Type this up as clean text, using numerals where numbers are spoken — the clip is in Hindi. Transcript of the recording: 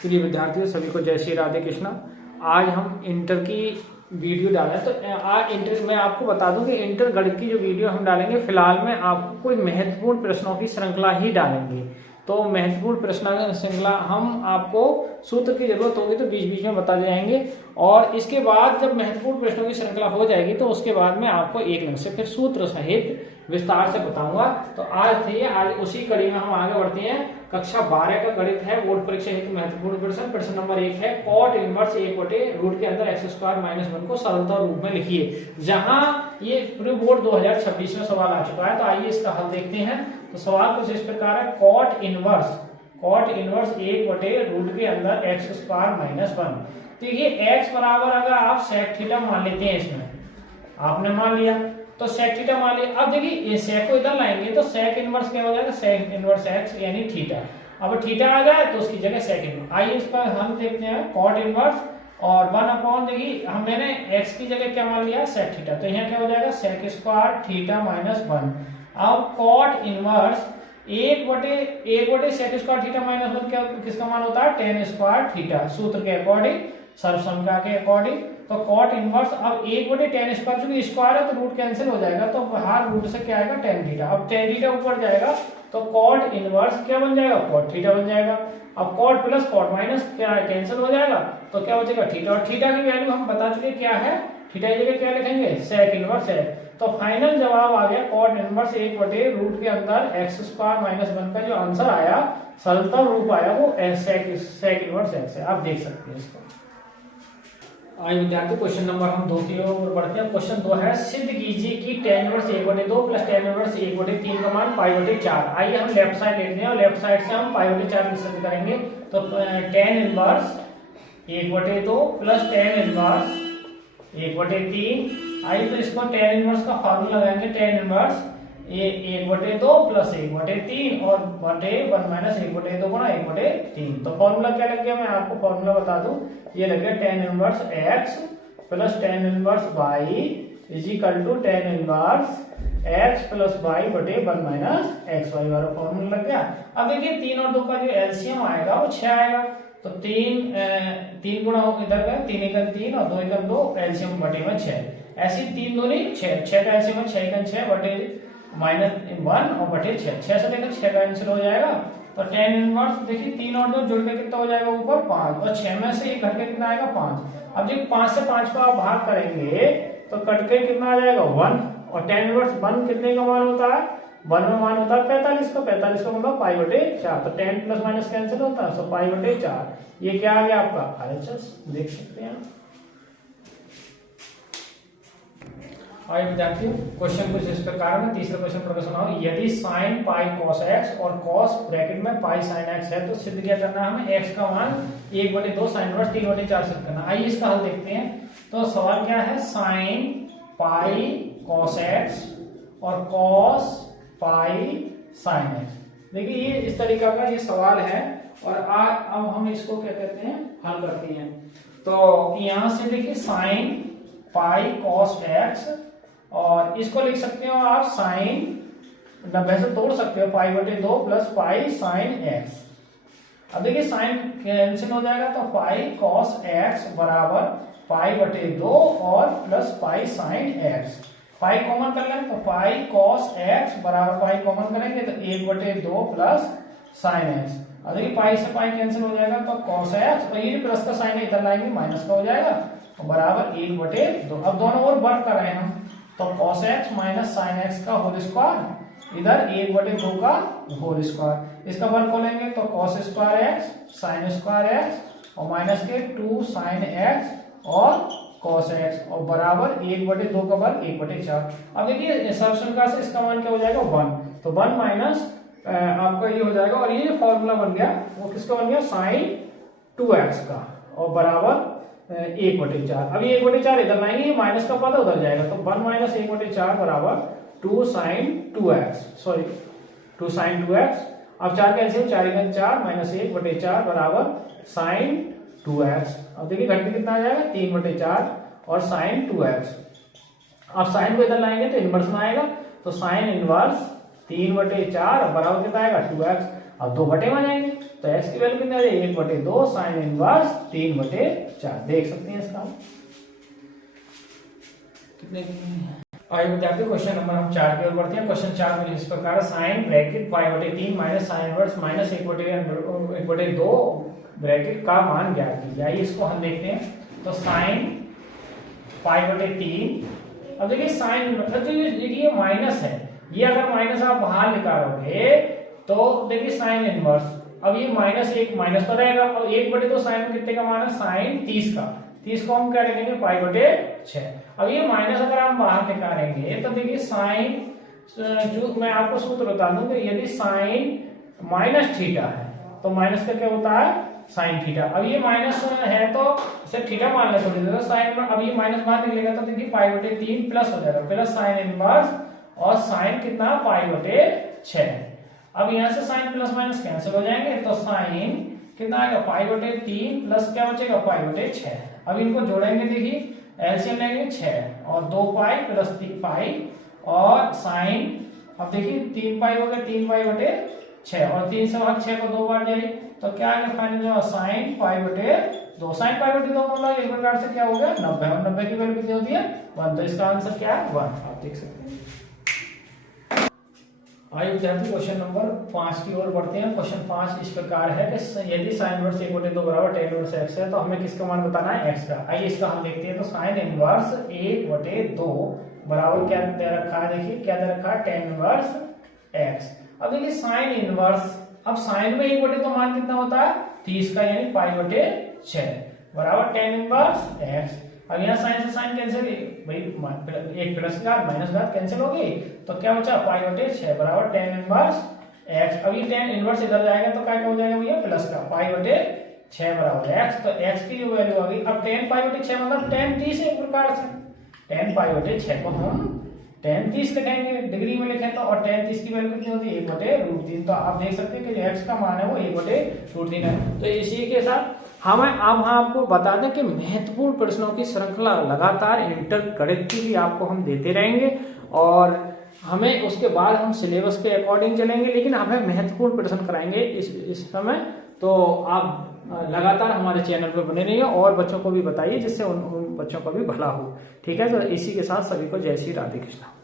प्रिय विद्यार्थियों, सभी को जय श्री राधे कृष्णा। आज हम इंटर की वीडियो डालें तो आज इंटर मैं आपको बता दूं कि इंटर गणित की जो वीडियो हम डालेंगे, फिलहाल में आपको कोई महत्वपूर्ण प्रश्नों की श्रृंखला ही डालेंगे। तो महत्वपूर्ण प्रश्न श्रृंखला हम आपको सूत्र की जरूरत होगी तो बीच बीच में बताते जाएंगे, और इसके बाद जब महत्वपूर्ण प्रश्नों की श्रृंखला हो जाएगी तो उसके बाद में आपको एक नंबर से फिर सूत्र सहित विस्तार से बताऊंगा। तो आज उसी कड़ी में हम आगे बढ़ते हैं। कक्षा 12 का गणित है, बोर्ड परीक्षा हेतु महत्वपूर्ण प्रश्न नंबर 1 है, कॉट इनवर्स 1/रूट के अंदर x² - 1 को सरलता रूप में लिखिए। जहां ये प्री बोर्ड 2026 में सवाल आ चुका है, तो आइए इसका हल देखते हैं। तो सवाल कुछ इस प्रकार है, कॉट इनवर्स 1/रूट के अंदर x² - 1। तो ये x बराबर अगर आप sec थीटा मान लेते हैं, इसमें आपने मान लिया तो sec थीटा मान लिया। अब देखिए ये sec को इधर लाएंगे तो sec इनवर्स क्या हो जाएगा, sec इनवर्स x यानी थीटा। अब थीटा आ जाए तो उसकी जगह sec इनवर्स। आइए इसका हम देखते हैं, cot इनवर्स और 1/, देखिए हमने x की जगह क्या मान लिया, sec थीटा, तो यहाँ क्या हो जाएगा sec² थीटा - 1। अब cot इनवर्स 1/sec² थीटा - 1 क्या किसका मान होता है, tan² थीटा, सूत्र के अकॉर्डिंग, सर्वसंख्या के अकॉर्डिंग। तो कॉट इनवर्स अब 1/tan², चूंकि स्क्वायर है तो रूट कैंसिल हो जाएगा, तो बाहर रूट से क्या आएगा, tan थीटा। अब tan थीटा ऊपर जाएगा तो कॉट इनवर्स क्या बन जाएगा, कॉट थीटा बन जाएगा। अब कॉट प्लस कॉट माइनस क्या कैंसिल हो जाएगा, तो क्या बचेगा, थीटा। और थीटा की वैल्यू हम बता चुके क्या है, थीटा की जगह क्या लिखेंगे, sec इनवर्स है। तो फाइनल जवाब आ गया कॉट इनवर्स 1/रूट के अंदर x² - 1 का जो आंसर आया, सरलता रूप आया, वो sec इनवर्स x है। आप देख सकते हैं इसको। आइए विद्यार्थी, क्वेश्चन नंबर हम 2 की ओर बढ़ते हैं। क्वेश्चन 2 है, सिद्ध कीजिए कि tan inverse 1/2 plus tan inverse 1/3 का मान π/4। आइए हम लेफ्ट साइड लेते हैं और लेफ्ट साइड से हम π/4 सिद्ध करेंगे। तो tan inverse 1/2 plus tan inverse 1/3। आइए तो इसको tan इनवर्स का फार्मूला लगाएंगे, tan इनवर्स 1/2 प्लस 1/3 और बटे 1 - 1/2 गुणा 1/3। तो फॉर्मूला क्या लग गया, मैं आपको फॉर्मूला बता दूं, ये लग गया tan inverse x plus tan inverse y is equal to tan inverse x plus y बटे 1 - xy वाला फॉर्मूला लग गया। अब देखिए 3 और 2 का जो एलसीएम आएगा वो 6 आएगा। तो 3 गुणा इधर गए, 3 × 3 और 2 × 2, एलसीएम बटे में 6। ऐसी 3 दूनी 6 का एलसीएम 6 × 6 बटे -1 और बटे 6 से लेकर 6 का आंसर हो जाएगा। तो tan इनवर्स देखिए 3 और 2 जुड़ के कितना हो जाएगा, ऊपर 5, और 6 में से 1 घट के कितना आएगा, 5। अब जब 5 से 5 को आप भाग करेंगे तो कट के कितना आ जाएगा, 1। और tan इनवर्स 1 कितने का मान होता है, 1 में मान होता है 45 का, 45 का मतलब π/4। तो tan प्लस माइनस कैंसिल होता है, तो π/4 ये क्या आ गया आपका RHS, देख सकते हैं। आइए विद्यार्थियों, क्वेश्चन कुछ इस प्रकार में, तीसरा क्वेश्चन प्रश्न सुनाओ। यदि sin π cos x और cos ब्रैकेट में π sin x है तो सिद्ध क्या करना है हमें, x का मान 1/2 sin इनवर्स 3/4 सिद्ध करना। आइए इसका हल देखते हैं। तो सवाल क्या है, sin π cos x और cos π sin x। देखिए ये इस तरीका का ये सवाल है, और अब हम इसको क्या कहते हैं, हल करते हैं। तो यहां से देखिए sin π cos x, और इसको लिख सकते हो आप साइन 90 से तोड़ सकते हो, π/2 प्लस π sin x। अब देखिए साइन कैंसिल हो जाएगा तो π cos x बराबर π/2 और प्लस π sin x। π कॉमन कर लें तो π cos x बराबर, π कॉमन करेंगे तो 1/2 प्लस sin x। अब देखिए π से π कैंसिल हो जाएगा तो cos x, और ये प्लस का साइन इधर लाएंगे माइनस का हो जाएगा, और बराबर 1/2। अब दोनों ओर वर्क कर रहे हैं हम, तो cos x minus sin x का होल स्क्वायर, इधर 1/2 का होल स्क्वायर। इसका वर्ग खोलेंगे तो cos² x sin² x और माइनस के 2 sin x और cos x, और बराबर 1/2 का वर्ग 1/4। अब देखिए सर्वसंख्या से इसका मान क्या हो जाएगा, 1। तो 1 माइनस आपका ये हो जाएगा, और ये फॉर्मूला बन गया वो किसका बन गया, sin 2x का, और बराबर 1/4। अब ये 1/4 इधर लाएंगे, माइनस का पद उधर जाएगा, तो 1 - 1/4 बराबर 2 sin 2x, sorry 2 sin 2x। अब 4 का एलसीएम 4 × 4 - 1/4 बराबर sin 2x। अब देखिए घट के कितना आ जाएगा, 3/4 और sin 2x। अब साइन को इधर लाएंगे तो इनवर्स में आएगा, तो साइन इनवर्स 3/4 बराबर कितना आएगा, 2x। अब 2 बटे में जाएंगे तो x की वैल्यू कितनी आ जाएगी 1/2 साइन इनवर्स 3/4। देख सकते हैं इसका कितने आगे विद्यार्थी क्वेश्चन नंबर हम 4 की ओर बढ़ते हैं। क्वेश्चन 4 में इस प्रकार साइन ब्रैकेट पाई/3 minus sine inverse minus 1/2 bracket का मान ज्ञात कीजिए। आइए इसको हम देखते हैं। तो साइन पाई/3, अब देखिए साइन, तो देखिए माइनस है, ये अगर माइनस आप बाहर निकालोगे तो देखिए साइन इनवर्स, अब ये -1 माइनस तो रहेगा, और 1/2 साइन में कितने का मान है साइन 30 का, 30 को हम क्या लिखेंगे पाई/6। अब ये माइनस अगर हम बाहर निकालेंगे तो देखिए साइन, जो मैं आपको सूत्र बता दूं कि यदि साइन माइनस थीटा है तो माइनस का क्या होता है साइन थीटा। अब ये माइनस है तो इसे थीटा मान लेते हैं साइन में, अब ये माइनस बाहर निकलेगा तो देखिए पाई/3 प्लस हो जाएगा, प्लस साइन इनवर्स और साइन कितना पाई/6। अब यहाँ से साइन प्लस माइनस कैंसिल हो जाएंगे तो साइन कितना आएगा पाई/3 प्लस क्या बचेगा पाई/6। अब इनको जोड़ेंगे, देखिए एलसीएम लेंगे 6 और 2 पाई प्लस 3 पाई और साइन, अब देखिए 3 पाई हो गया 3 पाई/6 और 3 से भाग 6 को 2 बार जाए तो क्या आएगा फाइनल जो साइन पाई/2। साइन पाई/2 मतलब एक प्रकार से क्या हो गया 90, और 90 की वैल्यू कितनी होती है 1, तो इसका आंसर क्या है 1। आप देख सकते हैं। आइए विद्यार्थी क्वेश्चन नंबर 5 की ओर बढ़ते हैं। क्वेश्चन 5 इस प्रकार है कि यदि साइन इनवर्स 1/2 बराबर tan इनवर्स x है तो हमें किसका मान बताना है x का। आइए इसका हम देखते हैं। तो साइन इनवर्स 1/2 बराबर क्या दे रखा है, देखिए क्या दे रखा है tan इनवर्स x। अब देखिए साइन इनवर्स, अब साइन में 1/2 मान कितना होता है 30 का, यानी पाई/6 बराबर tan इनवर्स x। अब यहाँ साइन से साइन कैंसिल, भाई एक प्लस घात माइनस घात कैंसिल होगी तो क्या बचा पाई/6 बराबर tan इनवर्स x। अब ये tan इनवर्स इधर जाएगा तो क्या हो जाएगा भैया प्लस का पाई/6 बराबर x। तो x की जो वैल्यू आ गई, अब tan पाई/6 मतलब tan 30 एक प्रकार से, tan पाई/6 को हम tan 30 लिखेंगे, डिग्री में लिखें तो, और tan 30 की वैल्यू कितनी होती है 1/√3। तो आप देख सकते हैं कि जो x का मान है वो 1/√3 है। तो इसी के साथ हम आपको बता दें कि महत्वपूर्ण प्रश्नों की श्रृंखला लगातार इंटर गणित आपको हम देते रहेंगे, और हमें उसके बाद हम सिलेबस के अकॉर्डिंग चलेंगे, लेकिन हमें महत्वपूर्ण प्रश्न कराएंगे इस समय। तो आप लगातार हमारे चैनल पर बने रहिए और बच्चों को भी बताइए जिससे उन बच्चों का भी भला हो। ठीक है, तो इसी के साथ सभी को जय श्री राधे कृष्ण।